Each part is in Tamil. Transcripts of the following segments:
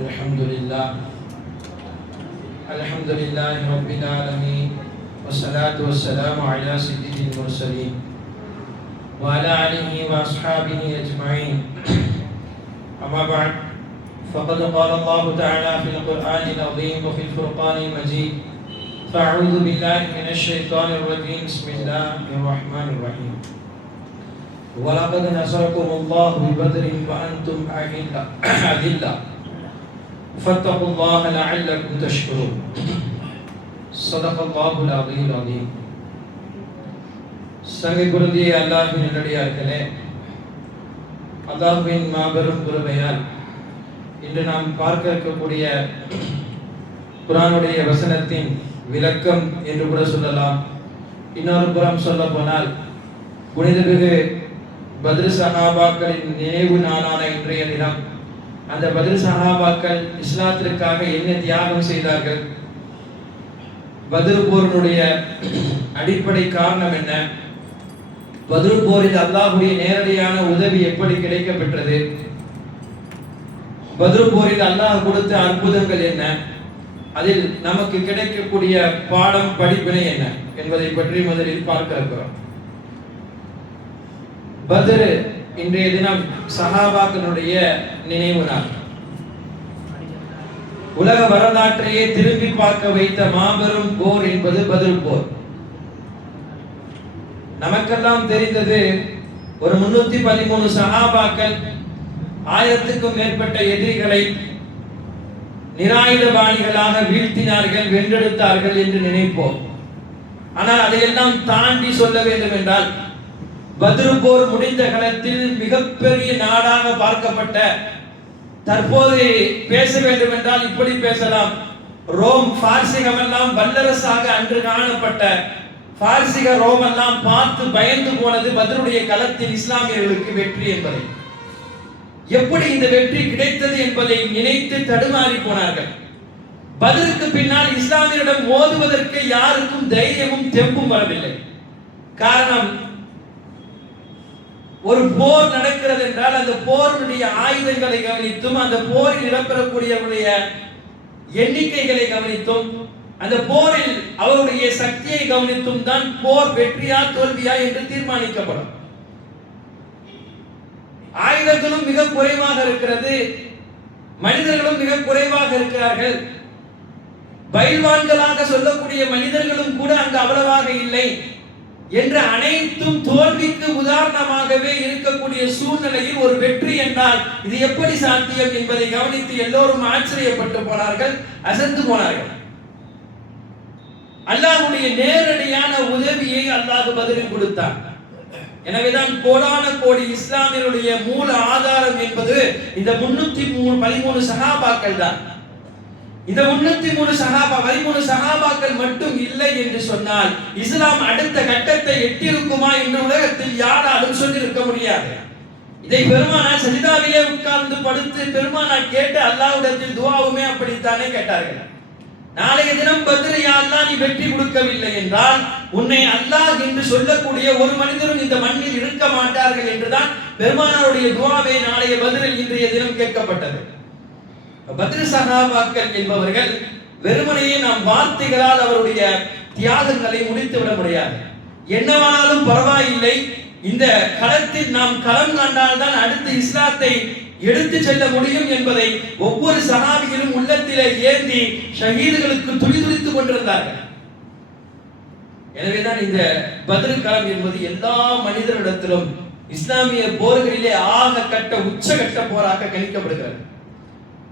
الحمد لله رب العالمين والصلاة والسلام على سيد المرسلين وعلى آله وأصحابه أجمعين. أما بعد، فقد قال الله تعالى في القرآن العظيم وفي الفرقان المجيد: فأعوذ بالله من الشيطان الرجيم. بسم الله الرحمن الرحيم. ولقد نصركم الله ببدر وأنتم أذلة فاتقوا الله لعلكم تشكرون. صدق الله العظيم العظيم. சங்கை பொருந்திய அல்லாஹ்வின் நல்லடியார்களே, அல்லாஹ்வின் மாபெரும் கிருபையால் இன்று நாம் பார்க்க இருக்கக்கூடிய குர்ஆனுடைய வசனத்தின் விளக்கம் என்று கூட சொல்லலாம். இன்னொரு புறம் சொல்ல போனால், புனிதமிகு பத்ர் சஹாபாக்களின் நினைவு நாளான இன்றைய தினம் அந்த பத்ர் சஹாபாக்கள் இஸ்லாத்திற்காக என்ன தியாகம் செய்தார்கள், பத்ர் போரினுடைய அடிப்படை காரணம் என்ன, பத்ர் போரில் அல்லாஹ்வுடைய நேரடியான உதவி எப்படி கிடைக்கப்பெற்றது, பத்ர் போரில் அல்லாஹ் கொடுத்த அற்புதங்கள் என்ன, அதில் நமக்கு கிடைக்கக்கூடிய பாடம் படிப்பினை என்ன என்பதை பற்றி முதலில் பார்க்க இருக்கிறோம். பத்ர் இன்றைய தினம் சஹாபாக்களுடைய நினைவு நாள். உலக வரலாற்றையே திரும்பி பார்க்க வைத்த மாபெரும் போர் என்பது பத்ர் போர். நமக்கெல்லாம் தெரிந்தது, ஒரு 313 சஹாபாக்கள் 1000க்கும் மேற்பட்ட எதிரிகளை நிராயுதபாணிகளாக வீழ்த்தினார்கள், வென்றெடுத்தார்கள் என்று நினைப்போம். ஆனால் அதையெல்லாம் தாண்டி சொல்ல வேண்டும் என்றால், பத்ர் போர் முடிந்த காலத்தில் மிகப்பெரிய நாடாக பார்க்கப்பட்ட, தற்போது பேச வேண்டும் என்றால் இப்படி பேசலாம், ரோம் பார்சிகம் எல்லாம் வல்லரசாக அன்று காணப்பட்ட பார்சிக ரோம் எல்லாம் பார்த்து பயந்து போனது பத்ருடைய களத்தில் இஸ்லாமியர்களுக்கு வெற்றி என்பதை. எப்படி இந்த வெற்றி கிடைத்தது என்பதை நினைத்து தடுமாறி போனார்கள். பத்ருக்கு பின்னால் இஸ்லாமியரிடம் மோதுவதற்கு யாருக்கும் தைரியமும் தெம்பும் வரவில்லை. காரணம், ஒரு போர் நடக்கிறது என்றால் அந்த போருடைய ஆயுதங்களை கவனித்தும், அந்த போரில் இடம்பெறக்கூடியவருடைய எண்ணிக்கைகளை கவனித்தும், அந்த போரில் அவருடைய சக்தியை கவனித்தும் தான் போர் வெற்றியா தோல்வியா என்று தீர்மானிக்கப்படும். ஆயுதங்களும் மிக குறைவாக இருக்கிறது, மனிதர்களும் மிக குறைவாக இருக்கிறார்கள். பயில்வான்களாக சொல்லக்கூடிய மனிதர்களும் கூட அங்கு அவ்வளவாக இல்லை என்ற அனைத்தும் தோல்விக்கு உதாரணமாகவே இருக்கக்கூடிய சூழ்நிலையில் ஒரு வெற்றி என்றால் இது எப்படி சாத்தியம் என்பதை கவனித்து எல்லோரும் ஆச்சரியப்பட்டு போனார்கள், அசந்து போனார்கள். அல்லாஹ்வுடைய நேரடியான உதவியை அல்லாஹ் பத்ரில் கொடுத்தார். எனவேதான் கோடான கோடி இஸ்லாமியருடைய மூல ஆதாரம் என்பது இந்த 313 சஹாபாக்கள் தான். இந்த 313 சஹாபாக்கள் மட்டும் இல்லை என்று சொன்னால் இஸ்லாம் அடுத்த கட்டத்தை எட்டியிருக்குமா என்று உலகத்தில் யாராலும் சொல்லியிருக்க முடியாது. இதை பெருமானார் சஜிதாவிலே உட்கார்ந்து படுத்து பெருமானார் கேட்டு அல்லாஹ்விடத்தில் துஆவுமே அப்படித்தானே கேட்டார்கள். நாளைய தினம் பத்ர் யா அல்லாஹ் நீ வெற்றி கொடுக்கவில்லை என்றால் உன்னை அல்லாஹ் என்று சொல்லக்கூடிய ஒரு மனிதரும் இந்த மண்ணில் இருக்க மாட்டார்கள் என்றுதான் பெருமானாருடைய துஆவே நாளைய பத்ரில் இன்றைய தினம் கேட்கப்பட்டது. பத்ர் சஹாபாக்கள் என்பவர்கள் வெறுமனையே நாம் வார்த்தைகளால் அவருடைய தியாகங்களை முடித்து விட முடியாது. என்னவானாலும் பரவாயில்லை, இந்த களத்தில் நாம் களம் கண்டால் தான் அடுத்து இஸ்லாத்தை எடுத்து செல்ல முடியும் என்பதை ஒவ்வொரு சஹாபிகளும் உள்ளத்திலே ஏந்தி ஷஹீதுகளுக்கு துடிதுடித்துக் கொண்டிருந்தார்கள். எனவேதான் இந்த பத்ர் களம் என்பது எல்லா மனிதரிடத்திலும் இஸ்லாமிய போர்களிலே ஆக கட்ட உச்சகட்ட போராக கணிக்கப்படுகிறது.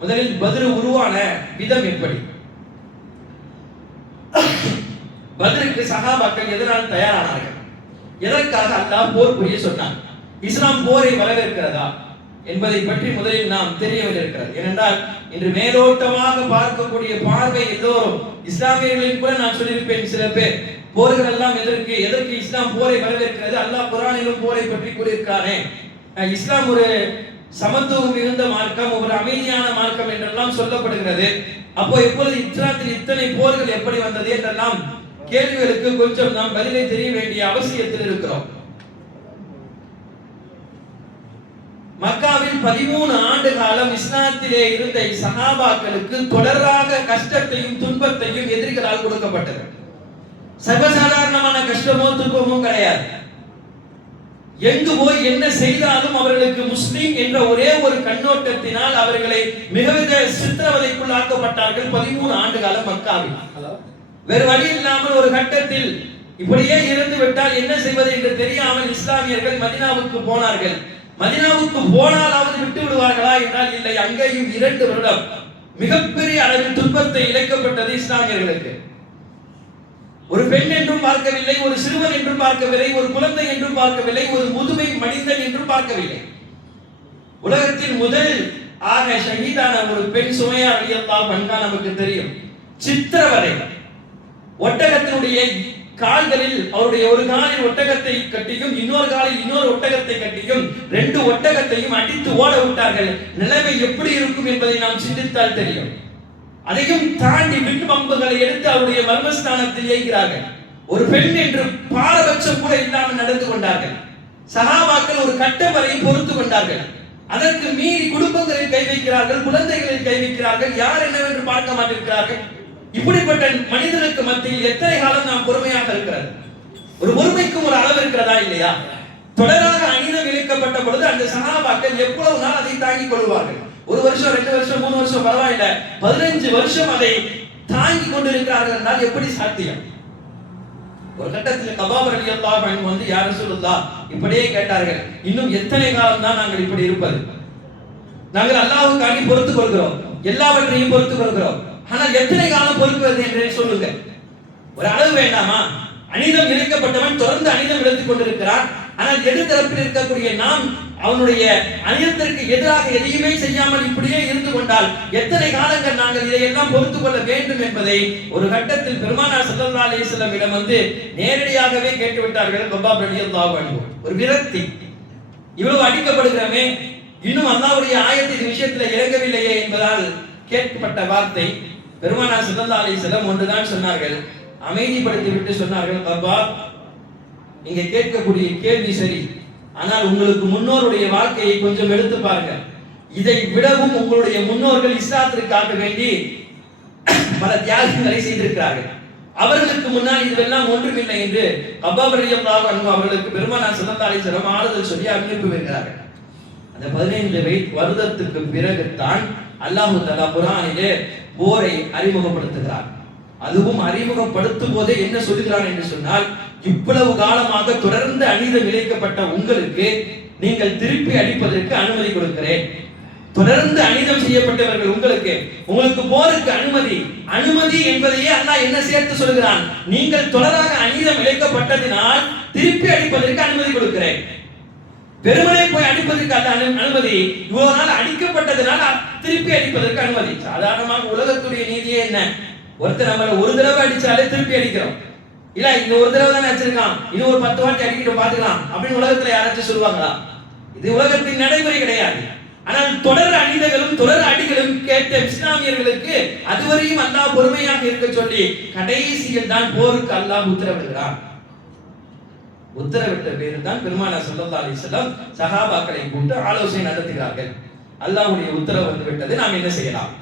முதலில் பத்ர் உருவான விதம் எப்படி? பத்ருக்கு சஹாபாக்கள் எதனால் தயாரானார்கள்? எதற்காக அல்லாஹ் போர் புரிய சொன்னான்? இஸ்லாம் போரை வரவேற்கிறதா என்பதை பற்றி முதலில் நாம் தெரிய வேண்டியிருக்கிறது. ஏனென்றால் இன்று மேலோட்டமாக பார்க்கக்கூடிய பார்வை எல்லோரும், இஸ்லாமியர்களின் கூட நான் சொல்லியிருப்பேன், சில பேர் போர்கள் எல்லாம் எதற்கு இஸ்லாம் போரை வரவேற்கிறது, அல்லாஹ் குர்ஆனிலும் போரை பற்றி கூறியிருக்கானே, இஸ்லாம் ஒரு சமத்துவம் மிகுந்த மார்க்கம், ஒரு அமைதியான மார்க்கம் என்றெல்லாம் சொல்லப்படுகிறது. அப்போ எப்பொழுது இஸ்லாத்தில் இத்தனை போர்கள் எப்படி வந்தது என்றெல்லாம் கேள்விகளுக்கு கொஞ்சம் நாம் பதிலை தெரிய வேண்டிய அவசியத்தில் இருக்கிறோம். மக்காவில் 13 ஆண்டு காலம் இஸ்லாத்திலே இருந்த சஹாபாக்களுக்கு தொடராக கஷ்டத்தையும் துன்பத்தையும் எதிரிகளால் கொடுக்கப்பட்டது. சர்வசாதாரணமான கஷ்டமோ துன்பமோ கிடையாது. எங்கு போய் என்ன செய்தாலும் அவர்களுக்கு முஸ்லிம் என்ற ஒரே ஒரு கண்ணோட்டத்தினால் அவர்களை மிகவித சித்திரவதைக்குள்ளாக்கப்பட்டார்கள் 13 ஆண்டு காலம் மக்காவில். வேறு வழி இல்லாமல் ஒரு கட்டத்தில் இப்படியே இருந்து விட்டால் என்ன செய்வது என்று தெரியாமல் இஸ்லாமியர்கள் மதீனாவுக்கு போனார்கள். மதீனாவுக்கு போனாலாவது விட்டு விடுவார்களா என்றால் இல்லை. அங்கேயும் 2 வருடம் மிகப்பெரிய அளவில் துன்பத்தை இழைக்கப்பட்டது இஸ்லாமியர்களுக்கு. ஒரு பெண் என்றும் பார்க்கவில்லை, ஒரு சிறுவன் என்றும் பார்க்கவில்லை, ஒரு குழந்தை என்றும் பார்க்கவில்லை, ஒரு முதுமை மனிதன் என்றும் பார்க்கவில்லை. உலகத்தில் முதல் ஆக ஷஹீதான ஒரு பெண் சுமையா ரலியல்லாஹு அன்ஹா நமக்கு தெரியும். சித்திரவதை. ஒட்டகத்தினுடைய கால்களில் அவருடைய ஒரு காலில் ஒட்டகத்தை கட்டியும் இன்னொரு காலில் இன்னொரு ஒட்டகத்தை கட்டியும் 2 ஒட்டகத்தையும் அடித்து ஓட விட்டார்கள். நிலைமை எப்படி இருக்கும் என்பதை நாம் சிந்தித்தால் தெரியும். அதையும் தாண்டி விண்பம்புகளை எடுத்து அவருடைய மர்மஸ்தானத்தில் ஏய்கிறார்கள். ஒரு பெண் என்று பாரபட்சம் கூட இல்லாமல் நடந்து கொண்டார்கள். சஹாபாக்கள் ஒரு கட்டம் வரை பொறுத்து கொண்டார்கள். அதற்கு மீறி குடும்பங்களில் கை வைக்கிறார்கள், குழந்தைகளில் கை வைக்கிறார்கள், யார் என்னவென்று பார்க்க மாட்டிருக்கிறார்கள். இப்படிப்பட்ட மனிதனுக்கு மத்தியில் எத்தனை காலம் நாம் பொறுமையாக இருக்கிறது? ஒரு பொறுமைக்கும் ஒரு அளவு இருக்கிறதா இல்லையா? தொடராக அநீதம் இழைக்கப்பட்ட பொழுது அந்த சஹாபாக்கள் எவ்வளவு நாள் அதை தாங்கிக் கொள்வார்கள்? 1 வருஷம் 2 வருஷம் 3 வருஷம் பரவாயில்ல, 15 வருஷம் அதை தாங்கிக் கொண்டிருக்கிறார்கள் என்றால் எப்படி சாத்தியம்? ஒரு கட்டத்தில் கபாப் ரலியல்லாஹு அன்ஹு வந்து யா ரசூலுல்லாஹ் இப்படியே கேட்டார்கள், இன்னும் எத்தனை காலம் தான் நாங்கள் இப்படி இருப்பது? நாங்கள் அல்லாஹ்வுக்காக பொறுத்துக் கொள்கிறோம், எல்லாவற்றையும் பொறுத்துக் கொள்கிறோம், ஆனால் எத்தனை காலம் பொறுக்குவது என்று சொல்லுங்க. ஒரு அளவு வேண்டாமா? அநீதம் இழைக்கப்பட்டவன் தொடர்ந்து அநீதம் இழைத்துக் கொண்டிருக்கிறான். ஆனால் எதிர்த்தரப்பில் இருக்கக்கூடிய நாம் அவனுடைய அநியத்திற்கு எதிராக எதையுமே செய்யாமல் இப்படியே இருந்து கொண்டால் எத்தனை காலங்கள் நாங்கள் இதையெல்லாம் பொறுத்துக் கொள்ள வேண்டும் என்பதை ஒரு கட்டத்தில் பெருமானார் ஸல்லல்லாஹு அலைஹி வஸல்லம் இடம் வந்து நேரடியாகவே கேட்டுவிட்டார்கள். கபாப் ரலியல்லாஹு அன்ஹு ஒரு விரக்தி, இவ்வளவு அடிக்கப்படுகிறோமே, இன்னும் அல்லாஹ்வுடைய ஆயத்து இந்த விஷயத்தில் இறங்கவில்லையே என்பதால் கேட்கப்பட்ட வார்த்தை. பெருமானார் ஸல்லல்லாஹு அலைஹி வஸல்லம் ஒன்றுதான் சொன்னார்கள், அமைதிப்படுத்தி விட்டு சொன்னார்கள், கபாப் நீங்க கேட்கக்கூடிய கேள்வி சரி, ஆனால் உங்களுக்கு முன்னோருடைய வாழ்க்கையை கொஞ்சம் எடுத்து பாருங்க. இதை விடவும் உங்களுடைய முன்னோர்கள் இஸ்லாத்திற்காக வேண்டி பல தியாகங்களை செய்திருக்கிறார்கள். அவர்களுக்கு முன்னால் இதுவெல்லாம் ஒன்றுமில்லை என்று கபாப் ரலியல்லாஹு அன்ஹு அவர்களுக்கு பெருமானார் ஸல்லல்லாஹு அலைஹி வஸல்லம் ஆறுதல் சொல்லி அனுப்பி வைக்கிறார்கள். அந்த 15 வருடத்துக்கு பிறகு தான் அல்லாஹ் தஆலா குர்ஆனிலே போரை அறிமுகப்படுத்துகிறார். அதுவும் அறிமுகப்படுத்தும் போதே என்ன சொல்லுகிறான் என்று சொன்னால், இவ்வளவு காலமாக தொடர்ந்து அநீதம் இழைக்கப்பட்ட உங்களுக்கு நீங்கள் திருப்பி அடிப்பதற்கு அனுமதி கொடுக்கிறேன். தொடர்ந்து அநீதம் செய்யப்பட்டவர்கள் உங்களுக்கு போருக்கு அனுமதி என்பதையே அல்லாஹ் என்ன சேர்த்து சொல்கிறான், நீங்கள் தொடராக அநீதம் இழைக்கப்பட்டதினால் திருப்பி அடிப்பதற்கு அனுமதி கொடுக்கிறேன். பெருமனை போய் அடிப்பதற்கு அனுமதி, இவ்வளவு நாள் அடிக்கப்பட்டதனால் திருப்பி அடிப்பதற்கு அனுமதி. சாதாரணமாக உலகத்துடைய நீதியே என்ன, ஒருத்தர் நம்மள ஒரு தடவை அடிச்சாலே திருப்பி அடிக்கிறோம். இல்ல இந்த ஒரு தடவை தானே அடிச்சிருக்கான், இன்னும் ஒரு 10 வாட்டி அடிக்கிட்டு பாத்துக்கலாம் அப்படின்னு உலகத்துல யாராச்சும் சொல்லுவாங்களா? இது உலகத்தின் நடைமுறை கிடையாது. ஆனால் தொடர் அநீதங்களும் தொடர் அடிகளும் கேட்ட இஸ்லாமியர்களுக்கு அதுவரையும் அல்லாஹ் பொறுமையாக இருக்க சொல்லி கடைசியில் தான் போருக்கு அல்லாஹ் உத்தரவிடுகிறான். உத்தரவிட்ட பேரு தான் பெருமானார் ஸல்லல்லாஹு அலைஹி வஸல்லம் சஹாபாக்களை கூட்டு ஆலோசனை நடத்துகிறார்கள். அல்லாஹ்வுடைய உத்தரவு வந்து விட்டது, நாம் என்ன செய்யலாம்?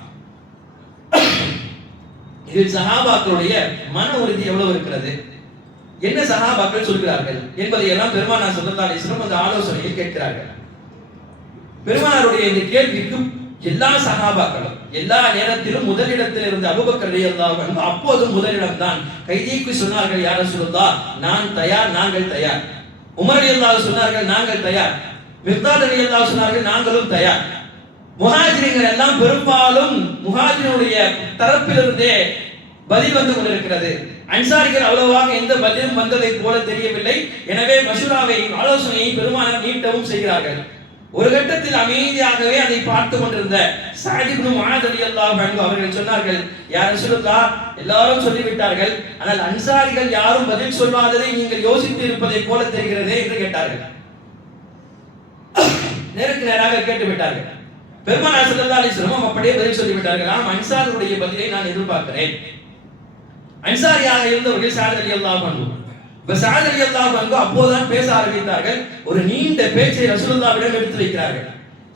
இதில் சஹாபாக்களுடைய மன உறுதி எவ்வளவு இருக்கிறது, என்ன சஹாபாக்கள் சொல்கிறார்கள் என்பதை எல்லாம் பெருமானார் ஸல்லல்லாஹு அலைஹி வஸல்லம் அந்த ஆலோசனையில் கேட்கிறார்கள். பெருமானாருடைய இந்த கேள்விக்கு எல்லா சஹாபாக்களும் எல்லா நேரத்திலும் முதலிடத்தில் இருந்த அபூபக்கர் ரலியல்லாஹு அன்ஹு அப்போதும் முதலிடம் தான். கைதிக்கு சொன்னார்கள், யா ரசூலுல்லாஹ் நான் தயார், நாங்கள் தயார். உமர் ரலியல்லாஹு சொன்னார்கள், நாங்கள் தயார். மிக்தாத் ரலியல்லாஹு சொன்னார்கள், நாங்களும் தயார். முஹாஜிர்கள் எல்லாம் பெரும்பாலும் முஹாஜினுடைய தரப்பிலிருந்தே பதில் வந்து கொண்டிருக்கிறது. அன்சாரிகள் அவ்வளவாக எந்த பதிலும் வந்ததை போல தெரியவில்லை. எனவே மஷூராவை ஆலோசனையை பெருமானார் நீட்டவும் செய்கிறார்கள். ஒரு கட்டத்தில் அமைதியாகவே அதை பார்த்து கொண்டிருந்த சஅத் இப்னு முஆத் ரலியல்லாஹு அன்ஹு அவர்கள் சொன்னார்கள், யா ரசூலுல்லாஹ் எல்லாரும் சொல்லிவிட்டார்கள், ஆனால் அன்சாரிகள் யாரும் பதில் சொல்லாததை நீங்கள் யோசித்து இருப்பதை போல தெரிகிறதே என்று கேட்டார்கள். நேருக்கு நேராக கேட்டு விட்டார்கள். பெருமானார் ஸல்லல்லாஹு அலைஹி வஸல்லம் அப்படியே பதில் சொல்லிவிட்டார்கள், ஆம் அன்சாருடைய பதிலை நான் எதிர்பார்க்கிறேன். அன்சாரியாக இருந்தவர்கள் சஅத் ரலியல்லாஹு அன்ஹு. சஅத் ரலியல்லாஹு அன்ஹு அப்போதான் பேச ஆரம்பித்தார்கள். ஒரு நீண்ட பேச்சை ரசூலுல்லாஹ்விடம் எடுத்து வைக்கிறார்கள்.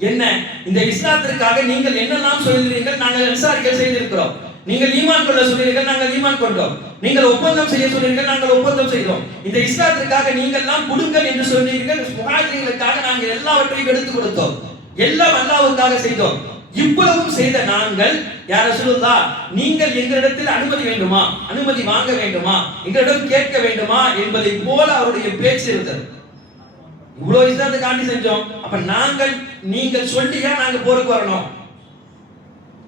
என்ன இந்த இஸ்லாத்திற்காக நீங்கள் என்னெல்லாம் சொல்கிறீர்கள், நாங்கள் அன்சாரிகள் செய்திருக்கிறோம். நீங்கள் ஈமான் கொள்ள சொன்னீர்கள், நாங்கள் ஈமான் கொண்டோம். நீங்கள் ஒப்பந்தம் செய்ய சொன்னீர்கள், நாங்கள் ஒப்பந்தம் செய்தோம். இந்த இஸ்லாத்திற்காக நீங்கள் எல்லாம் கொடுங்கள் என்று சொன்னீர்கள், முஹாஜிர்களுக்காக நாங்கள் எல்லாவற்றையும் எடுத்து கொடுத்தோம், எல்லாம் அல்லாஹ்வுக்காக செய்தோம். இவ்வளவும் செய்த நாங்கள் யா ரசூலுல்லாஹ், நீங்கள் எங்களிடத்தில் அனுமதி வேண்டுமா, அனுமதி வாங்க வேண்டுமா, எங்களிடம் கேட்க வேண்டுமா என்பதை போல அவருடைய பேச்சு இருந்தது. இவ்வளவு இஸ்லாத்துக்காண்டி செஞ்சோம், அப்ப நாங்கள் நீங்கள் சொல்லியா நாங்க போருக்கு வரணும்,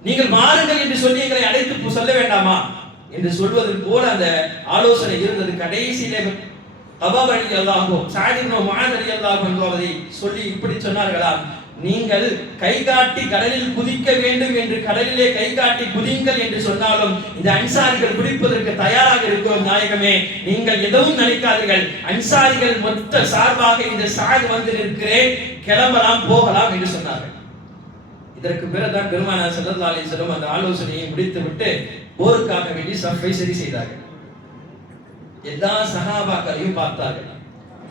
நீங்கள் மாறுங்கள் என்று சொல்லி எங்களை அழைத்து சொல்ல வேண்டாமா என்று சொல்வது போல அந்த ஆலோசனை இருந்தது. கடைசியிலே அபூ ரலியல்லாஹு ஸஅத் இப்னு முஆத் ரலியல்லாஹு அன்ஹு சொல்லி இப்படி சொன்னார்களா, நீங்கள் கை காட்டி கடலில் குதிக்க வேண்டும் என்று கடலிலே கை காட்டி குதிங்கள் என்று சொன்னாலும் இந்த அன்சாரிகள் குதிப்பதற்கு தயாராக இருக்கிறோம் நாயகமே, நீங்கள் எதுவும் நினைக்காதீர்கள், அன்சாரிகள் மொத்த சார்பாக இந்த ஸஅத் வந்து நிற்கிறேன், கிளம்பலாம் போகலாம் என்று சொன்னார்கள். இதற்கு பிறகுதான் பெருமானார் ஸல்லல்லாஹு அலைஹி வஸல்லம் அந்த ஆலோசனையை முடித்துவிட்டு போருக்காக வேண்டி சஃபை சரி செய்தார்கள். எல்லா சஹாபாக்களையும் பார்த்தார்கள்.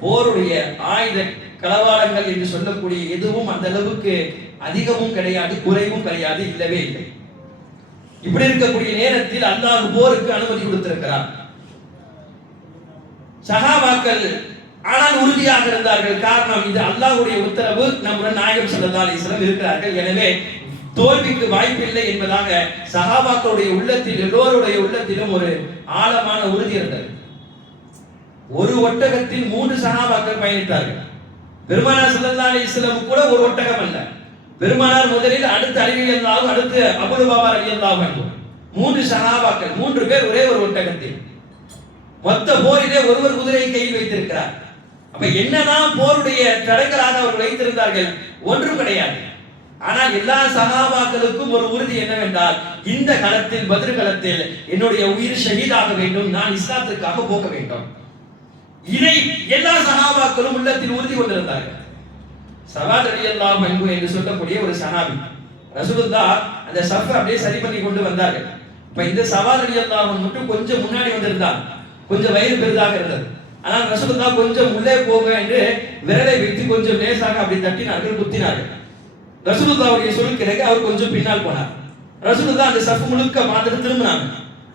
போருடைய ஆயுத களவாடங்கள் என்று சொல்லக்கூடிய எதுவும் அந்த அளவுக்கு அதிகமும் கிடையாது, குறைவும் கிடையாது, இல்லவே இல்லை. இப்படி இருக்கக்கூடிய நேரத்தில் அல்லாஹ் போருக்கு அனுமதி கொடுத்திருக்கிறார். சஹாபாக்கள் ஆனால் உறுதியாக இருந்தார்கள். காரணம், இது அல்லாஹ்வுடைய உத்தரவு, நம்முடன் நாயகம் ஸல்லல்லாஹு அலைஹி வஸல்லம் இருக்கிறார்கள், எனவே தோல்விக்கு வாய்ப்பில்லை என்பதாக சஹாபாக்களுடைய உள்ளத்தில், எல்லோருடைய உள்ளத்திலும் ஒரு ஆழமான உறுதி இருந்தது. ஒரு ஒட்டகத்தில் 3 சஹாபாக்கள் பயணித்தார்கள். பெருமானார் ஸல்லல்லாஹு அலைஹி வஸல்லம் கூட ஒரு ஒட்டகம் அல்ல. பெருமானார் முதலில், அடுத்து அலி ரலியல்லாஹு, அடுத்து அபூ லபாபா ரலியல்லாஹு அன்ஹு, 3 சஹாபாக்கள், 3 பேர் ஒரே ஒரு ஒட்டகத்தில். மொத்த போரிலே ஒருவர் குதிரையை கையில் வைத்திருக்கிறார். அப்ப என்னதான் போருடைய தடங்களாக அவர்கள் வைத்திருந்தார்கள், ஒன்றும் கிடையாது. ஆனால் எல்லா சஹாபாக்களுக்கும் ஒரு உறுதி என்னவென்றால், இந்த களத்தில், பத்ர் களத்தில் என்னுடைய உயிர் ஷஹீதாக வேண்டும், நான் இஸ்லாத்திற்காக போக வேண்டும். இதை எல்லா சஹாபாக்களும் உள்ளத்தில் உறுதி கொண்டிருந்தார்கள். ஸஅத் ரலியல்லாஹு அன்ஹு என்று சொல்லக்கூடிய ஒரு சஹாபி, ரசூலுல்லாஹ் அந்த சஃப் அப்படியே சரி பண்ணி கொண்டு வந்தார்கள். இப்ப இந்த ஸஅத் ரலியல்லாஹு அன்ஹு மட்டும் கொஞ்சம் முன்னாடி வந்திருந்தார், கொஞ்சம் வயிறு பெரிதாக இருந்தது. ஆனால் ரசூலுல்லாஹ் கொஞ்சம் உள்ளே போக என்று விரலை வைத்து கொஞ்சம் லேசாக அப்படி தட்டினார்கள், குத்தினார்கள். ரசூலுல்லாஹ்வுடைய சொல்லுக்கு அவர் கொஞ்சம் பின்னால் போனார். ரசூலுல்லாஹ் அந்த சஃப் முழுக்க பார்த்துட்டு திரும்பினாங்க.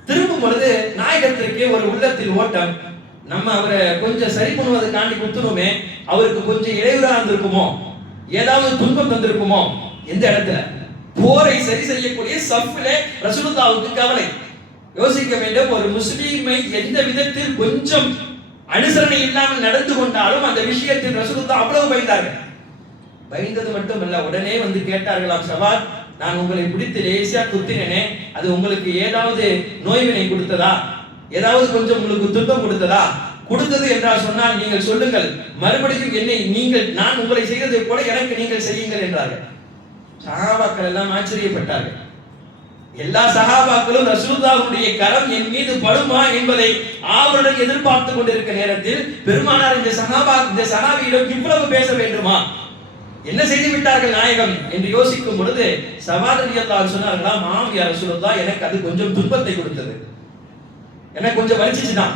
திரும்பும் பொழுது நாயகத்திற்கு ஒரு உள்ளத்தில் ஓட்டம், நம்ம அவரை கொஞ்சம் சரி பண்ணுவதற்காண்டி குத்துணுமே, அவருக்கு கொஞ்சம் இடையூறா இருந்திருக்குமோ, ஏதாவது துன்பம் தந்திருக்குமோ, எந்த இடத்துல போரை சரி செய்யக்கூடிய சஃப்ல ரசூலுல்லாஹ்வுக்கு கவலை. யோசிக்க வேண்டும், ஒரு முஸ்லீமை எந்த விதத்தில் கொஞ்சம் அனுசரணை இல்லாமல் நடந்து கொண்டாலும் அந்த விஷயத்தில் ரசூலுல்லாஹ் அவ்வளவு பயந்தார்கள். பயந்தது மட்டுமல்ல, உடனே வந்து கேட்டார்களாம், ஸஅத், நான் உங்களை பிடித்து லேசா குத்தினேனே, அது உங்களுக்கு ஏதாவது நோய்வினை கொடுத்ததா, ஏதாவது கொஞ்சம் உங்களுக்கு துன்பம் கொடுத்ததா? கொடுத்தது என்றால் சொன்னால் நீங்கள் சொல்லுங்கள், மறுபடியும் என்னை நீங்கள், நான் உங்களை செய்ததை போல எனக்கு நீங்கள் செய்யுங்கள் என்றார்கள். சஹாபாக்கள் எல்லாம் ஆச்சரியப்பட்டார்கள். எல்லா சஹாபாக்களும் ரசூலுல்லாஹ்வுடைய கரம் என் மீது படுமா என்பதை ஆவலுடன் எதிர்பார்த்து கொண்டிருக்க நேரத்தில் பெருமானார் இந்த சஹாபியிடம் இவ்வளவு பேச வேண்டுமா, என்ன செய்து விட்டார்கள் நாயகம் என்று யோசிக்கும் பொழுது ஸஅத் ரலியல்லாஹு அன்ஹு சொன்னார்களாம், ஆம் யா ரசூலுல்லாஹ், எனக்கு அது கொஞ்சம் துன்பத்தை கொடுத்தது, எனக்கு கொஞ்சம் வலிச்சிச்சுதான்,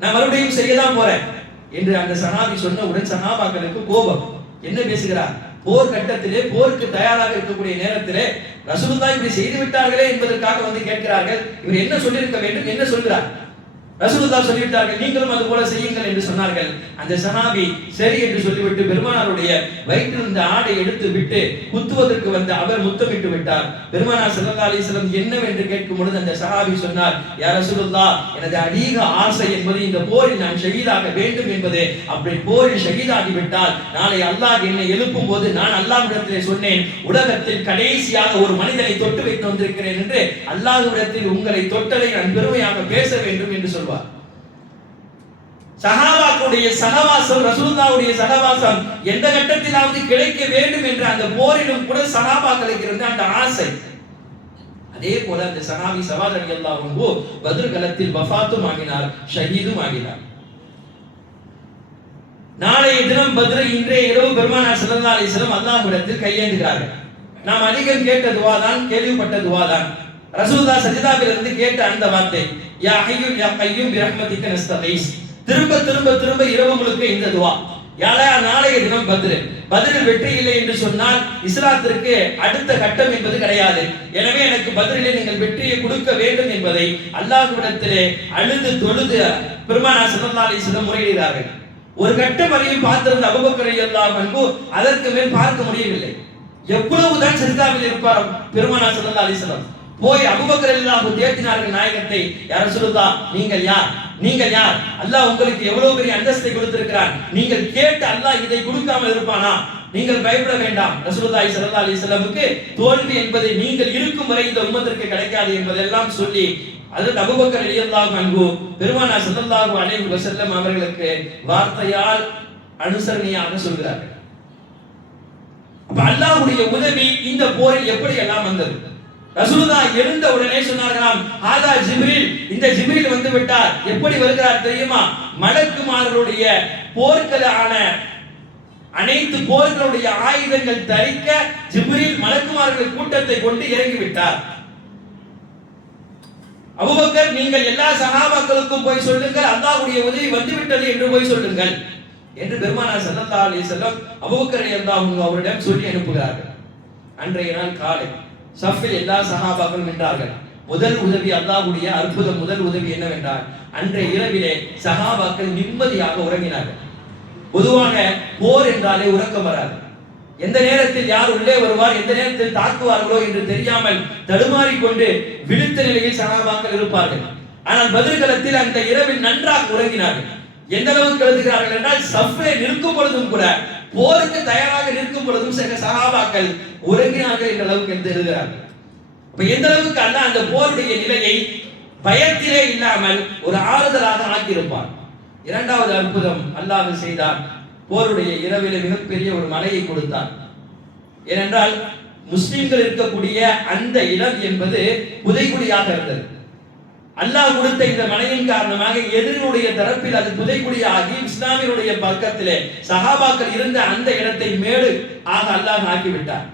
நான் மறுபடியும் செய்யதான் போறேன் என்று அந்த சஹாபி சொன்னவுடன் சஹாபாக்களுக்கு கோபம். என்ன பேசுகிறார்? போர் கட்டத்திலே, போருக்கு தயாராக இருக்கக்கூடிய நேரத்திலே ரசூலுல்லாஹ் இப்படி செய்து விட்டார்களே என்பதற்காக வந்து கேட்கிறார்கள். இவர் என்ன சொல்லியிருக்க வேண்டும், என்ன சொல்கிறார்? ரசூலுல்லாஹ் சொல்லிவிட்டார்கள், நீங்களும் அது போல செய்யுங்கள் என்று சொன்னார்கள். அந்த சஹாபி சரி என்று சொல்லிவிட்டு பெருமானாருடைய வயிற்றில் இருந்த ஆடை எடுத்து விட்டு குத்துவதற்கு வந்து அவர் முத்தமிட்டு விட்டார். பெருமானார் ஸல்லல்லாஹு அலைஹி வஸல்லம் என்னவென்று கேட்கும் பொழுது அந்த சஹாபி சொன்னார், யா ரசூலுல்லாஹ், எனது அதிக ஆசை என்பது இந்த போரில் நான் ஷஹீதாக வேண்டும் என்பது. அப்படி போரில் ஷஹீதாகி விட்டால் நாளை அல்லாஹ் என்னை எழுப்பும் போது நான் அல்லாஹ்விடத்திலே சொன்னேன், உலகத்தில் கடைசியாக ஒரு மனிதனை தொட்டு வைத்து வந்திருக்கிறேன் என்று, அல்லாஹ்விடத்தில் உங்களை தொட்டதை நான் பெருமையாக பேச வேண்டும் என்று சொல்வார். சஹாபாக்களுடைய சகவாசம், ரசூலுல்லாஹ்வுடைய சகவாசம் எந்த கட்டத்திலாவது கிடைக்க வேண்டும் என்ற அந்த போரிலும் கூட சஹாபாக்களுக்கு இருந்த அந்த ஆசை. அதே போல அந்த சஹாபி ஸஅத் ரலியல்லாஹு அன்ஹு பத்ர் களத்தில் வஃபாத்தும் ஆகினார், ஷஹீதும் ஆகினார். நாளைய தினம் பத்ர், இன்றைய இரவு பெருமானார் ஸல்லல்லாஹு அலைஹி வஸல்லம் அல்லாஹ்விடத்தில் கையேந்துகிறார்கள். நாம் அதிகம் கேட்ட துஆ தான், கேள்விப்பட்ட துஆ தான். ரசூலுல்லாஹ் சஜ்தாவில் இருந்து கேட்ட அந்த வார்த்தை, யா ஹய்யு யா கய்யூம் பிரஹ்மதிக நஸ்தகீஸ். திரும்ப திரும்ப திரும்ப இரவு முழுக்க இந்த துஆ. யாலா, நாளைய தினம் பத்ர், பத்ரில் வெற்றி இல்லை என்று சொன்னால் இஸ்லாத்திற்கு அடுத்த கட்டம் என்பது கிடையாது. எனவே எனக்கு பத்ரிலே நீங்கள் வெற்றியை கொடுக்க வேண்டும் என்பதை அல்லாஹ்விடத்திலே அழுது தொழுது பெருமானார் ஸல்லல்லாஹு அலைஹி வஸல்லம் முறையிடுகிறார்கள். ஒரு கட்டம் வரையும் பார்த்திருந்த அபூபக்கர் ரலியல்லாஹு அன்ஹு அதற்கு மேல் பார்க்க முடியவில்லை. எவ்வளவுதான் சிறுதாவில் இருப்பார் பெருமானார் ஸல்லல்லாஹு அலைஹி வஸல்லம். போய் அபூபக்கர் ரலியல்லாஹு தேற்றினார்கள் நாயகத்தை, யா ரசூலுல்லாஹ் நீங்கள் யார், நீங்கள் யார், அல்லாஹ் உங்களுக்கு எவ்வளவு பெரிய அந்தஸ்தை கொடுத்திருக்கிறான், நீங்கள் கேட்டு அல்லாஹ் இதை கொடுக்காமல் இருப்பானா, நீங்கள் பயப்பட வேண்டாம். ரசூலுல்லாஹி ஸல்லல்லாஹு அலைஹி வஸல்லமுக்கு தோல்வி என்பதை நீங்கள் இருக்கும் வரை இந்த உம்மத்திற்கு கிடைக்காது என்பதெல்லாம் சொல்லி அதற்கு அபூபக்கர் ரலியல்லாஹு அன்ஹு பெருமானார் ஸல்லல்லாஹு அலைஹி வஸல்லம் அவர்களுக்கு வார்த்தையால் அனுசரணையாக சொல்கிறார்கள். அப்ப அல்லாஹ்வுடைய உதவி இந்த போரில் எப்படி எல்லாம் வந்தது? ரசூலுல்லாஹ் எழுந்த உடனே சொன்னார்களாம், ஹாதா ஜிப்ரீல், இந்த ஜிப்ரீல் வந்து விட்டார். எப்படி வருகிறார் தெரியுமா? மலக்குமார்களுடைய போர்களான அனைத்து போர்களுடைய ஆயுதங்கள் தரிக்க ஜிப்ரீல் மலக்குமார்கள் கூட்டத்தை கொண்டு இறங்கி விட்டார். அபூபக்கர், நீங்கள் எல்லா சஹாபாக்களுக்கும் போய் சொல்லுங்கள், அல்லாஹ்வுடைய உதவி வந்துவிட்டது என்று போய் சொல்லுங்கள் என்று பெருமானார் ஸல்லல்லாஹு அலைஹி வஸல்லம் அபூபக்கர் ரலியல்லாஹு அன்ஹு அவரிடம் சொல்லி அனுப்புகிறார்கள். அன்றைய நாள் காலை சஃபில் எல்லா சஹாபாக்களும் நின்றார்கள். முதல் உதவி அல்லாஹ்வுடைய அற்புதம். முதல் உதவி என்னவென்றால், அன்றைய இரவிலே சஹாபாக்கள் நிம்மதியாக உறங்கினார்கள். பொதுவாக போர் என்றாலே உறக்கம் வராது. எந்த நேரத்தில் யார் உள்ளே வருவார், எந்த நேரத்தில் தாக்குவார்களோ என்று தெரியாமல் தடுமாறிக்கொண்டு விழித்த நிலையில் சஹாபாக்கள் இருப்பார்கள். ஆனால் பத்ர் களத்தில் அந்த இரவில் நன்றாக உறங்கினார்கள். எந்த அளவுக்கு எழுதுகிறார்கள் என்றால், சஃபிலே நிற்கும் பொழுதும் கூட, போருக்கு தயாராக நிற்கும் பொழுதும் சில சஹாபாக்கள் உறங்கினார்கள் என்ற அளவுக்கு எழுதுகிறார்கள். அப்ப எந்த அளவுக்கு அல்லாஹ் அந்த போருடைய நிலையை பயத்திலே இல்லாமல் ஒரு ஆறுதலாக ஆக்கியிருப்பார். இரண்டாவது அற்புதம் அல்லாஹ் செய்தார். போருடைய இரவிலே மிகப்பெரிய ஒரு மலையை கொடுத்தார். ஏனென்றால் முஸ்லிம்கள் இருக்கக்கூடிய அந்த இடம் என்பது புதைகுழியாக இருந்தது. அல்லாஹ் கொடுத்த இந்த மலையின் காரணமாக எதிரினுடைய தரப்பில் அது புதைகுழியாகி இஸ்லாமியருடைய பக்கத்திலே சஹாபாக்கள் இருந்த அந்த இடத்தை மேடு ஆக அல்லாஹ் ஆக்கிவிட்டார்.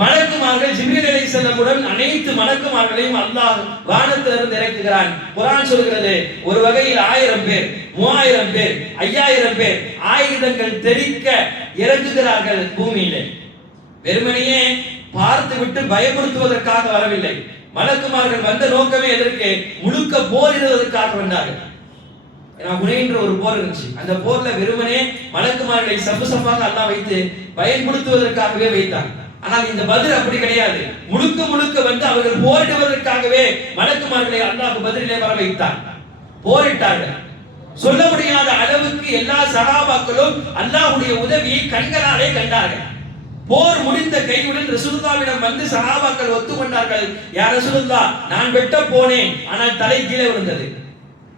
மலக்குமார்கள் ஜிப்ரீல் அலைஹிஸ்ஸலாமுடன் அனைத்து மலக்குமார்களையும் அல்லாஹ் வானத்திலிருந்து இறக்குகிறான். குர்ஆன் சொல்கிறது, ஒரு வகையில் 1000 பேர், 3000 பேர், 5000 பேர் ஆயுதங்கள் தெரிக்க இறங்குகிறார்கள் பூமியிலே. வெறுமனையே பார்த்து விட்டு பயமுறுத்துவதற்காக வரவில்லை. மலக்குமார்கள் வந்த நோக்கமே எதற்கு? முழுக்க போரிடுவதற்காக வந்தார்கள். ஹுனைன்ற ஒரு போர் இருந்துச்சு. அந்த போர்ல வெறுமனே மலக்குமார்களை சப்பு சப்பாக அல்லாஹ் வைத்து பயன்படுத்துவதற்காகவே வைத்தான். ஆனால் இந்த பத்ர் அப்படி கிடையாது. முழுக்க முழுக்க வந்து அவர்கள் போரிடுவதற்காகவே மலக்குமார்களை அல்லாஹ் பத்ரிலே வர வைத்தான். போரிட்டார்கள். சொல்ல முடியாத அளவுக்கு எல்லா சஹாபாக்களும் அல்லாஹ்வுடைய உதவியை கண்களாலே கண்டார்கள். போர் முடிந்த கையுடன் ரசூலுல்லாஹ்விடம் வந்து சஹாபாக்கள் ஒத்துக்கொண்டார்கள். யா ரசூலுல்லாஹ், நான் வெட்ட போனேன், ஆனால் தலை கீழே விழுந்தது.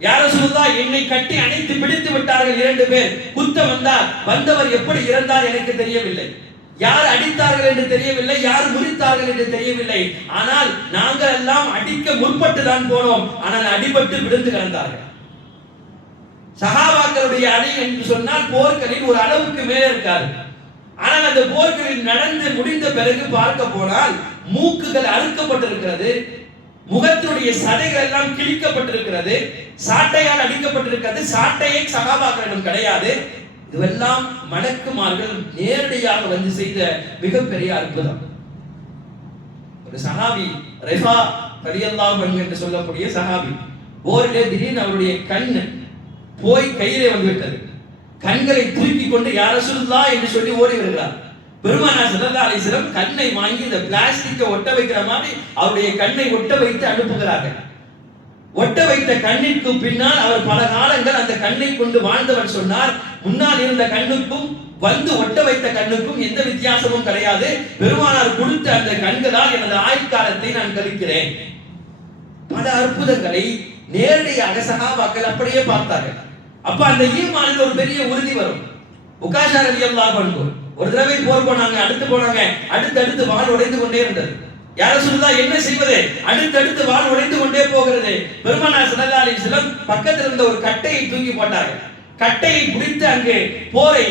யா ரசூலுல்லாஹ், என்னை கட்டி அணைத்து பிடித்து விட்டார்கள் 2 பேர். குத்த வந்தார், வந்தவர் எப்படி இறந்தார் எனக்கு தெரியவில்லை. யார் அடித்தார்கள் என்று தெரியவில்லை, யார் முறித்தார்கள் என்று தெரியவில்லை. ஆனால் நாங்கள் எல்லாம் அடிக்க முற்பட்டு தான் போனோம், ஆனால் அடிபட்டு விழுந்து கிடந்தார்கள். சஹாபாக்களுடைய அணி என்று சொன்னால் போர்களில் ஒரு அளவுக்கு மேலே இருக்காது. ஆனால் அந்த போர்களில் நடந்து முடிந்த பிறகு பார்க்க போனால் மூக்குகள் அறுக்கப்பட்டிருக்கிறது, முகத்தினுடைய சதைகள் எல்லாம் கிழிக்கப்பட்டிருக்கிறது, சாட்டையால் அடிக்கப்பட்டிருக்கிறது. சாட்டையே சஹாபாக்களிடம் கிடையாது. இதுவெல்லாம் மலக்குமார்கள் நேரடியாக வந்து செய்த மிகப்பெரிய அற்புதம். ஒரு சஹாபி ரிஃபா ரலியல்லாஹு அன்ஹு என்று சொல்லக்கூடிய சஹாபி, போரிலே திடீர்னு அவருடைய கண் போய் கையிலே வந்துவிட்டது. கண்களை தூக்கி கொண்டு யா ரசூலுல்லாஹ் என்று சொல்லி ஓடி வருகிறார். பெருமானார் ஸல்லல்லாஹு அலைஹி வஸல்லம் கண்ணை வாங்கி இந்த பிளாஸ்டிக்கை ஒட்ட வைக்கிற மாதிரி அவருடைய கண்ணை ஒட்ட வைத்து அனுப்புகிறார்கள். ஒட்ட வைத்த கண்ணிற்கு பின்னால் அவர் பல காலங்கள் அந்த கண்ணை கொண்டு வாழ்ந்தவர் சொன்னார், முன்னால் இருந்த கண்ணுக்கும் வந்து ஒட்ட வைத்த கண்ணுக்கும் எந்த வித்தியாசமும் கிடையாது. பெருமானார் கொடுத்த அந்த கண்களால் எனது ஆயுட்காலத்தை நான் கழிக்கிறேன். பல அற்புதங்களை நேரடியாக சஹாபாக்கள் அப்படியே பார்த்தார்கள். அப்ப அந்த ஈமானில் ஒரு பெரிய உறுதி வரும். உகாஷா ரலியல்லாஹு அன்ஹு ஒரு தடவை போர் போனாங்க, அடுத்து வாள் உடைந்து கொண்டே இருந்தது. யா ரசூலுல்லாஹ், என்ன செய்வது? அடுத்து வாள் உடைந்து கொண்டே போகிறது. பெருமானார் ஸல்லல்லாஹு அலைஹி வஸல்லம் பக்கத்தில் இருந்த ஒரு கட்டையை தூக்கி போட்டார்கள். கட்டையை பிடித்து அங்கே போரை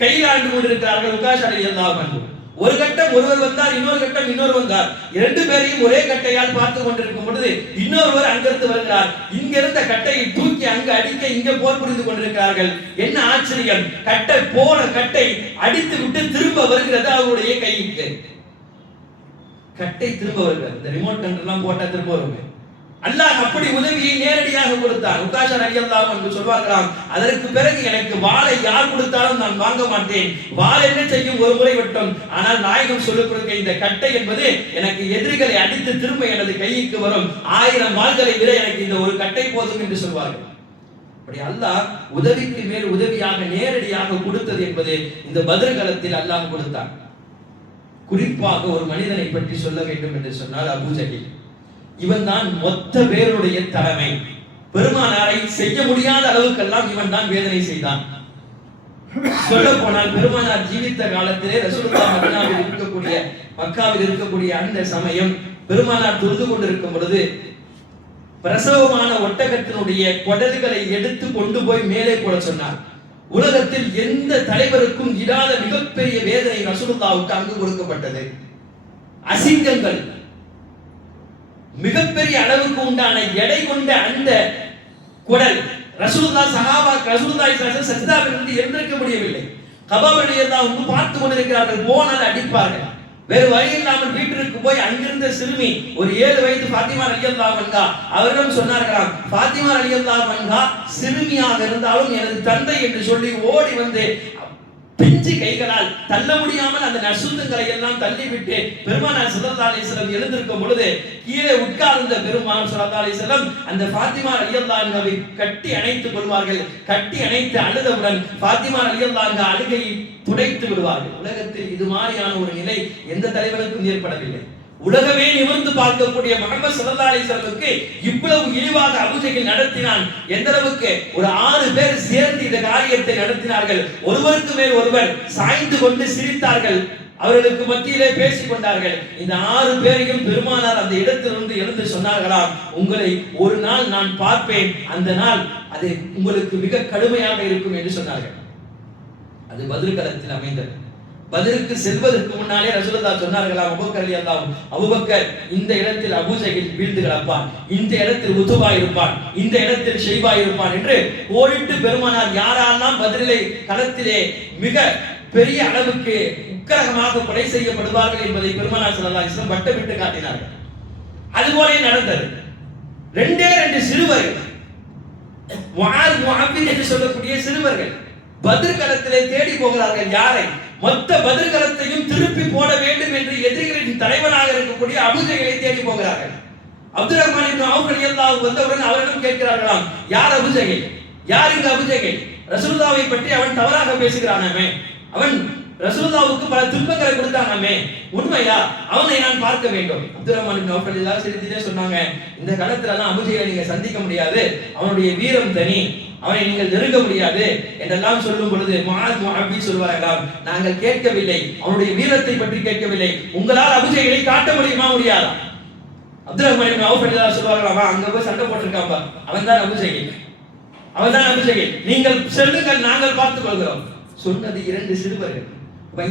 கையாண்டு கொண்டிருக்கிறார்கள் உகாஷா ரலியல்லாஹு அன்ஹு. ஒரு கட்டம் ஒருவர் வந்தார், இன்னொரு கட்டம் இன்னொரு வந்தார். இரண்டு பேரையும் ஒரே கட்டையால் பார்த்து கொண்டிருக்கும் பொழுது இன்னொருவர் அங்கிருந்து வருகிறார். இங்க இருந்த கட்டையை தூக்கி அங்கு அடிக்க இங்க போர் புரிந்து கொண்டிருக்கிறார்கள். என்ன ஆச்சரியம்! கட்டை அடித்து விட்டு திரும்ப வருகிறது அவருடைய கைக்கு. கட்டை திரும்ப வருகிறது. இந்த ரிமோட் கண்ட்ரோல் போட்டா திரும்ப வருங்க. அல்லாஹ் அப்படி உதவியை நேரடியாக கொடுத்தான். உக்காஷா ரலியல்லாஹு அன்ஹு சொல்வார்களாம், அதற்கு பிறகு எனக்கு வாளை யார் கொடுத்தாலும் நான் வாங்க மாட்டேன். வாள் என்ன செய்யும்? ஒரு முறை மட்டும். ஆனால் நாயகம் சொல்லிக் கொடுக்க இந்த கட்டை என்பது எனக்கு எதிரிகளை அடித்து திரும்ப எனது கைக்கு வரும். 1000 வாள்களை விட எனக்கு இந்த ஒரு கட்டை போதும் என்று சொல்வார்கள். அப்படி அல்லாஹ் உதவிக்கு மேல் உதவியாக நேரடியாக கொடுத்தது என்பது இந்த பத்ர் களத்தில் அல்லாஹ் கொடுத்தான். குறிப்பாக ஒரு மனிதனை பற்றி சொல்ல வேண்டும் என்று சொன்னால் அபூ ஜஹல். இவன் தான் மொத்த பேருடைய தலைமை. பெருமானாரை செய்ய முடியாத அளவுக்கெல்லாம் இவன் தான் வேதனை செய்தான். சொல்ல போனால் பெருமானார் ஜீவித்த காலத்திலே ரசூலுல்லாஹ் மதீனாவில் இருக்கக்கூடிய மக்காவில் இருக்கக்கூடிய அந்த சமயம் பெருமானார் தொழுது கொண்டிருக்கும் பொழுது பிரசவமான ஒட்டகத்தினுடைய குடல்களை எடுத்து கொண்டு போய் மேலே போட சொன்னார். உலகத்தில் எந்த தலைவருக்கும் இடாத மிகப்பெரிய வேதனை ரசூலுல்லாஹ்வுக்கு அங்கு கொடுக்கப்பட்டது. அசிங்கங்கள், மிகப்பெரிய அளவுக்கு உண்டான எடை கொண்ட அந்த குடல் ரசூலுல்லாஹ் சஜ்தாவிலிருந்து எழுந்திருக்க முடியவில்லை. கபாப் ரலியல்லாஹு பார்த்து கொண்டிருக்கிறார்கள். போனால் அடிப்பார்கள். வேறு வழி இல்லாமல் வீட்டிற்கு போய் அங்கிருந்த சிறுமி ஒரு 7 வயது ஃபாத்திமா ரலியல்லாஹு அன்ஹா அவரிடம் சொன்னார்களாம், ஃபாத்திமா ரலியல்லாஹு அன்ஹா சிறுமியாக இருந்தாலும் எனது தந்தை என்று சொல்லி ஓடி வந்து பிஞ்சு கைகளால் தள்ள முடியாமல் அந்த நசுந்தங்களை எல்லாம் தள்ளிவிட்டு பெருமானார் ஸல்லல்லாஹு அலைஹி வஸல்லம் எழுந்திருக்கும் பொழுது கீழே உட்கார்ந்த பெருமானார் ஸல்லல்லாஹு அலைஹி வஸல்லம் அந்த ஃபாத்திமா ரலியல்லாஹு அன்ஹாவை கட்டி அணைத்துக் கொள்வார்கள். கட்டி அணைத்து அழுதவுடன் ஃபாத்திமா ரலியல்லாஹு அன்ஹா அழுகையை துடைத்து விடுவார்கள். உலகத்தில் இது மாதிரியான ஒரு நிலை எந்த தலைவனுக்கும் ஏற்படவில்லை. உலகமே நிமிர்ந்து பார்க்கக்கூடிய முஹம்மது ஸல்லல்லாஹு அலைஹி வஸல்லமுக்கு இவ்வளவு இழிவாக அபூ ஜஹல் நடத்தினான். எந்த அளவுக்கு? ஒரு 6 பேர் சேர்ந்து இந்த காரியத்தை நடத்தினார்கள். ஒருவருக்கு மேல் ஒருவர் சாய்ந்து கொண்டு சிரித்தார்கள். அவர்களுக்கு மத்தியிலே பேசிக் கொண்டார்கள். இந்த 6 பேரையும் பெருமானார் அந்த இடத்திலிருந்து எழுந்து சொன்னார்களாம், உங்களை ஒரு நாள் நான் பார்ப்பேன், அந்த நாள் அது உங்களுக்கு மிக கடுமையாக இருக்கும் என்று சொன்னார்கள். அது பத்ர் களத்தில் அமைந்தது. பத்ருக்கு செல்வதற்கு முன்னாலே ரசூலுல்லாஹ் சொன்னார்களாம், அபூபக்கர் ரலியல்லாஹு அபூபக்கர் இந்த இடத்தில் அபூ ஜஹல் வீழ்ந்து கிடப்பான், இந்த இடத்தில் உதுபா இருப்பான், இந்த இடத்தில் ஷைபா இருப்பான் என்று கோடிட்டு பெருமானார் யாரெல்லாம் பத்ரிலே களத்திலே மிக பெரிய அளவுக்கு உக்கிரகமாக கொலை செய்யப்படுவார்கள் என்பதை பெருமானார் ஸல்லல்லாஹு அலைஹி வஸல்லம் வட்டமிட்டு காட்டினார்கள். அதுபோல நடந்தது. 2 சிறுவர்கள், முஆத் முஅவ்வித் என்று சொல்லக்கூடிய சிறுவர்கள் பத்ர் களத்திலே தேடி போகிறார்கள். யாரை? மொத்த பத்ர் களத்தையும் திருப்பி போட வேண்டும் என்று எதிரிகளின் தலைவனாக இருக்கக்கூடிய அபூ ஜஹலை தேடி போகிறார்கள். அப்துல் ரஹ்மான் இப்னு அவுஃப் ரலியல்லாஹு வந்தவுடன் அவரிடம் கேட்கிறார்களாம், யார் அபூ ஜஹல்? யார் இந்த அபூ ஜஹல்? ரசூலுல்லாஹ்வை பற்றி அவன் தவறாக பேசுகிறானாமே, அவன் ரசூலுல்லாஹ்வுக்கு பல துன்பங்களை கொடுத்தானாமே, உண்மையா? அவனை நான் பார்க்க வேண்டும். அப்துல் ரஹ்மான் இப்னு அவுஃப் ரலியல்லாஹு சிரித்துட்டே சொன்னாங்க, இந்த காலத்துல எல்லாம் அபூ ஜஹலை நீங்க சந்திக்க முடியாது, அவனுடைய வீரம் தனி, அவனை நீங்கள் நெருங்க முடியாது என்றெல்லாம் சொல்லும் பொழுது முஆத் முஅவ்வித் சொல்வார்களாம், நாங்கள் கேட்கவில்லை, அவனுடைய வீரத்தை பற்றி கேட்கவில்லை, உங்களால் அபூ ஜஹலை காட்ட முடியுமா முடியாதா? அப்துல் ரஹ்மான் இப்னு அவுஃப் ரலியல்லாஹு சொல்வார்களாம், அங்க போய் சண்டை போட்டுருக்கான் பார், அவன்தான் அபூ ஜஹல், அவன்தான் அபூ ஜஹல், நீங்கள் செல்லுங்கள், நாங்கள் பார்த்துக் கொள்கிறோம். சொன்னது 2 சிறுவர்கள்.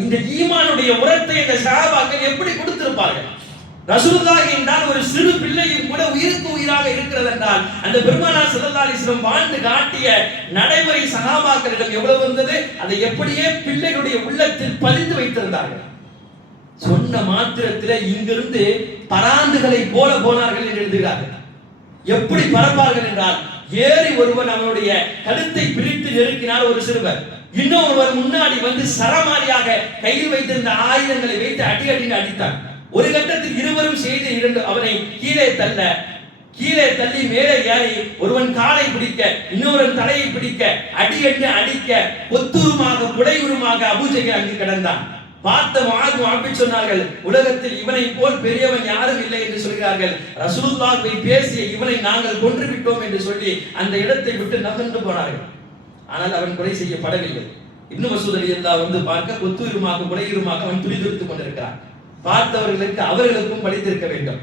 இந்த ஈமானுடைய உரத்தை இந்த சஹாபாக்கள் எப்படி கொடுத்திருப்பார்கள்? ரசூலுல்லாஹ் என்றால் ஒரு சிறு பிள்ளையும் கூட உயிருக்கு உயிராக இருக்கிறது என்றால் அந்த பெருமானார் ஸல்லல்லாஹு அலைஹி வஸல்லம் வாழ்ந்து காட்டிய நடைமுறை சஹாபாக்களிடம் எவ்வளவு இருந்தது? அதை எப்படியே பிள்ளைகளுடைய உள்ளத்தில் பதிந்து வைத்திருந்தார்கள். சொன்ன மாத்திரத்தில் இங்கிருந்து பராந்துகளை போல போனார்கள் என்று எழுதுகிறார்கள். எப்படி பறப்பார்கள் என்றால், ஏறி ஒருவன் அவனுடைய கழுத்தை பிரித்து நெருக்கினார் ஒரு சிறுவர், இன்னொருவர் முன்னாடி வந்து சரமாரியாக கையில் வைத்திருந்த ஆயுதங்களை வைத்து அடி அடித்தார். ஒரு கட்டத்தில் இருவரும் செய்து அவனை கீழே தள்ளி மேலே ஏறி ஒருவன் காலை பிடிக்க இன்னொருவன் தலையை பிடிக்க அடிக்க ஒத்துருமாக புடையுருமாக அபூ ஜஹல் அங்கு கிடந்தான். பார்த்த முஆத் முஅவ்வித் சொன்னார்கள், உலகத்தில் இவனை போல் பெரியவன் யாரும் இல்லை என்று சொல்கிறார்கள். ரசூலுல்லாஹ்வை பேசிய இவனை நாங்கள் கொன்று விட்டோம் என்று சொல்லி அந்த இடத்தை விட்டு நகர்ந்து போனார்கள். ஆனால் அவன் கொலை செய்யப்படவில்லை. இப்னு மஸ்ஊத் ரலியல்லாஹு வந்து பார்க்க ஒத்துருமாக புடையுருமாக அவன் துடிதுடித்துக் கொண்டிருக்கிறான். பார்த்தவர்களுக்கு அவர்களுக்கும் படித்திருக்க வேண்டும்.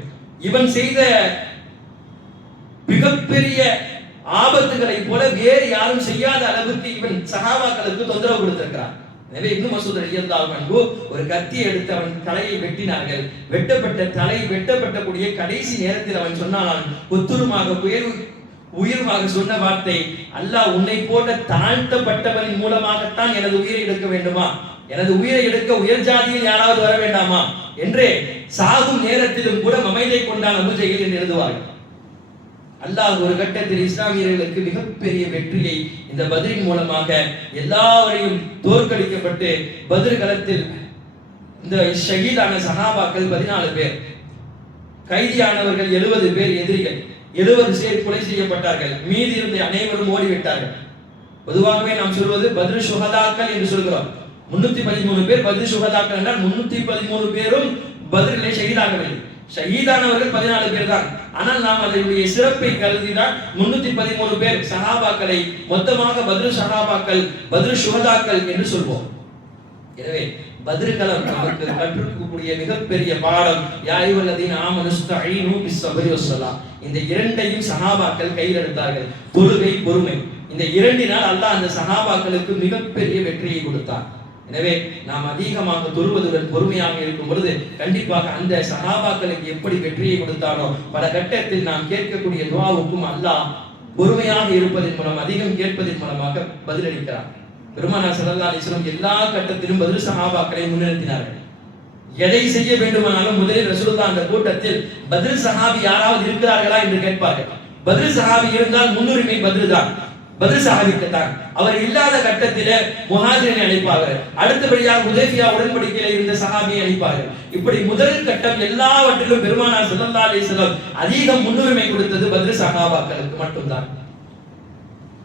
இவன் செய்த மிகப்பெரிய ஆபத்துகளை போல வேறு யாரும் செய்யாத அளவுக்கு இவன் சஹாபாக்களுக்கு தொந்தரவு கொடுத்திருக்கிறான். எனவே இப்னு மஸ்ஊத் ரலியல்லாஹு அன்ஹு ஒரு கத்தியை எடுத்து அவன் தலையை வெட்டினார்கள். வெட்டப்பட்ட கூடிய கடைசி நேரத்தில் அவன் சொன்னான், குத்துருமாக உயிருமாக சொன்ன வார்த்தை, அல்லாஹ் உன்னை போன்ற தாழ்த்தப்பட்டவரின் மூலமாகத்தான் எனது உயிரை எடுக்க வேண்டுமா, எனது உயிரை எடுக்க உயர் ஜாதியில் யாராவது வர வேண்டாமா என்றே சாகும் நேரத்திலும் கூட மமைதை கொண்டான் அபூ ஜஹல் என்று எழுதுவார்கள். அல்லாஹ் ஒரு கட்டத்தில் இஸ்லாமியர்களுக்கு மிகப்பெரிய வெற்றியை இந்த பத்ரின் மூலமாக எல்லாவரையும் தோற்கடிக்கப்பட்டு பத்ர் களத்தில் இந்த ஷஹீதான சஹாபாக்கள் 14 பேர், கைதியானவர்கள் 70 பேர் எதிரிகள், 70 பேர் கொலை செய்யப்பட்டார்கள். மீதி இருந்த அனைவரும் ஓடிவிட்டார்கள். பொதுவாகவே நாம் சொல்வது பத்ரு ஷுஹதாக்கள் என்று சொல்கிறோம். 313 பேர் பத்ரு ஷுஹதாக்கள் என்றால் 313 பேரும் பத்ரிலே ஷஹீதாகவில்லை. ஷஹீதானவர்கள் 14 பேர் தான். ஆனால் நாம் அதனுடைய சிறப்பை கருதினால் 313 பேர் சஹாபாக்களை மொத்தமாக பத்ரு சஹாபாக்கள், பத்ரு ஷுஹதாக்கள் என்று சொல்வோம். எனவே பத்ர் களம் நமக்கு கற்றுக்கக்கூடிய மிகப்பெரிய பாடம், யா அய்யுஹல்லதீன ஆமனு ஸ்தஈனு பிஸ்ஸப்ரி வஸ்ஸலாம். இந்த இரண்டையும் சஹாபாக்கள் கையில் எடுத்தார்கள். தொழுகை, பொறுமை, இந்த இரண்டினால் அல்லாஹ் அந்த சஹாபாக்களுக்கு மிகப்பெரிய வெற்றியை கொடுத்தார். எனவே நாம் அதிகமாக தொழுவதுடன் பொறுமையாக இருக்கும் பொழுது கண்டிப்பாக அந்த சஹாபாக்களுக்கு எப்படி வெற்றியை கொடுத்தானோ பல கட்டத்தில் நாம் கேட்கக்கூடிய துஆவுக்கும் அல்லாஹ் பொறுமையாக இருப்பதன் மூலம், அதிகம் கேட்பதன் மூலமாக பதிலளிக்கிறார். பெருமானார் ஸல்லல்லாஹு அலைஹி வஸல்லம் எல்லா கட்டத்திலும் பத்ர் சஹாபாக்களை முன்னிறுத்தினார்கள். எதை செய்ய வேண்டுமானாலும் முதலில் ரசூலுல்லாஹ் அந்த கூட்டத்தில் பத்ர் சஹாபி யாராவது இருக்கிறார்களா என்று கேட்பார்கள். பத்ர் சஹாபி இருந்தால் முன்னுரிமை பத்ர் தான், பத்ர் சஹாபிக்கு தான். அவர் இல்லாத கட்டத்திலே முஹாஜிரை அழைப்பார்கள். அடுத்தபடியாக ஹுதைபியா உடன்படிக்கையில் இருந்த சஹாபியை அழைப்பார்கள். இப்படி முதல் கட்டம் எல்லாவற்றிலும் பெருமானார் ஸல்லல்லாஹு அலைஹி வஸல்லம் அதிகம் முன்னுரிமை கொடுத்தது பத்ர் சஹாபாக்களுக்கு மட்டும்தான்.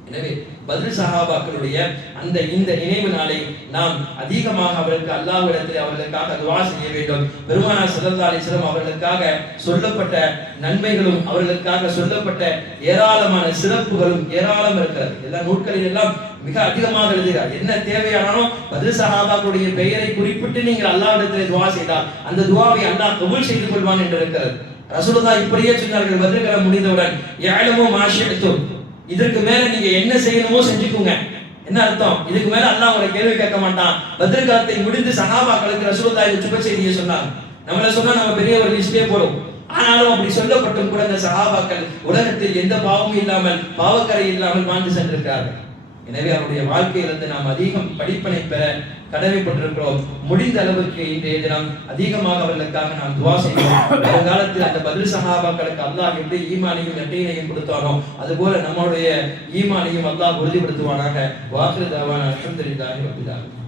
எனவே பத்ர் சஹாபாக்களுடைய இந்த நினைவு நாளை நாம் அதிகமாக அவர்களுக்கு அல்லாஹ்விடத்தில் அவர்களுக்காக துஆ செய்ய வேண்டும். பெருமானார் ஸல்லல்லாஹு அலைஹி வஸல்லம் அவர்களுக்காக சொல்லப்பட்ட நன்மைகளும் அவர்களுக்காக சொல்லப்பட்ட ஏராளமான சிறப்புகளும் ஏராளம் இருக்கிறது. எல்லா நூட்களில் எல்லாம் மிக அதிகமாக எழுதுகிறார். என்ன தேவையானாலும் பத்ர் சஹாபாக்களுடைய பெயரை குறிப்பிட்டு நீங்கள் அல்லாஹ்விடத்தில் துஆ செய்தால் அந்த துஆவை அல்லாஹ் கபூல் செய்து கொள்வான் என்று இருக்கிறது. ரசூலுல்லாஹ் இப்படியே சொன்னார்கள், பத்ர் களம் முடிந்தவுடன் யஅலமு மா ஷிஅ்தும், இதற்கு மேல நீங்க என்ன செய்யணுமோ செஞ்சுக்கோங்க. என்ன அர்த்தம்? இதுக்கு மேல அல்லாஹ் உங்களை கேள்வி கேட்க மாட்டான். பத்ர் காலத்தை முடிந்து சஹாபாக்களுக்கு ரசூலுல்லாஹ் இந்த சுப செய்தியை சொன்னாங்க. நம்மள சொன்னா நம்ம பெரிய ஒரு லிஸ்டே போடும். ஆனாலும் அப்படி சொல்லப்பட்டும் கூட அந்த சஹாபாக்கள் உலகத்தில் எந்த பாவமும் இல்லாமல், பாவக்கரை இல்லாமல் வாழ்ந்து சென்றிருக்கிறார்கள். எனவே அவருடைய வாழ்க்கையிலிருந்து நாம் அதிகம் படிப்பினை பெற கடமைப்பட்டிருக்கிறோம். முடிந்த அளவுக்கு இன்றைய தினம் அதிகமாக அவர்களுக்காக நாம் துஆ செய்வோம். வருங்காலத்தில் அந்த பத்ர் சஹாபாக்களுக்கு அல்லாஹ் எப்படி ஈமானையும் நற்செய்தியையும் கொடுத்தானோ அதுபோல நம்மளுடைய ஈமானையும் அல்லாஹ் உறுதிப்படுத்துவானாக. வாஹிரு தஅவானா அல்ஹம்துலில்லாஹி ரப்பில் ஆலமீன்.